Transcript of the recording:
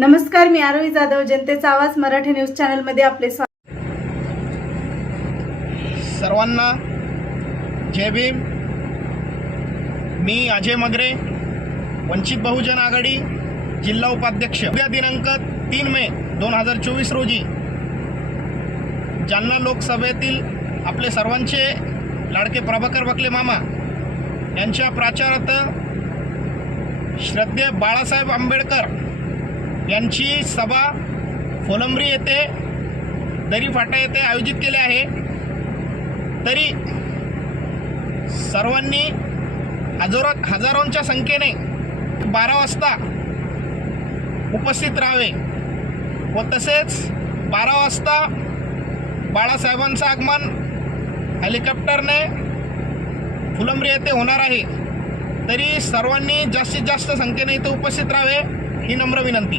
नमस्कार मी आरोही जाधव जनतेचा आवाज मराठी न्यूज चॅनलमध्ये आपले स्वागत. सर्वांना जय भीम. मी अजय मगरे वंचित बहुजन आघाडी जिल्हा उपाध्यक्ष. उद्या दिनांक तीन मे दोन हजार चोवीस रोजी जालना लोकसभेतील आपले सर्वांचे लाडके प्रभाकर बकले मामा यांच्या प्रचारार्थ श्रद्धे बाळासाहेब आंबेडकर यांची सभा फोलंबरी येथे दरी फाटा येथे आयोजित केले आहे. तरी सर्वांनी हजारो हजारोंच्या संख्येने बारा वाजता उपस्थित राहावे व तसेच बारा वाजता बाळासाहेबांचं आगमन हेलिकॉप्टरने फुलंब्री येथे होणार आहे. तरी सर्वांनी जास्तीत जास्त संख्येने इथे उपस्थित राहावे ही नम्र विनंती.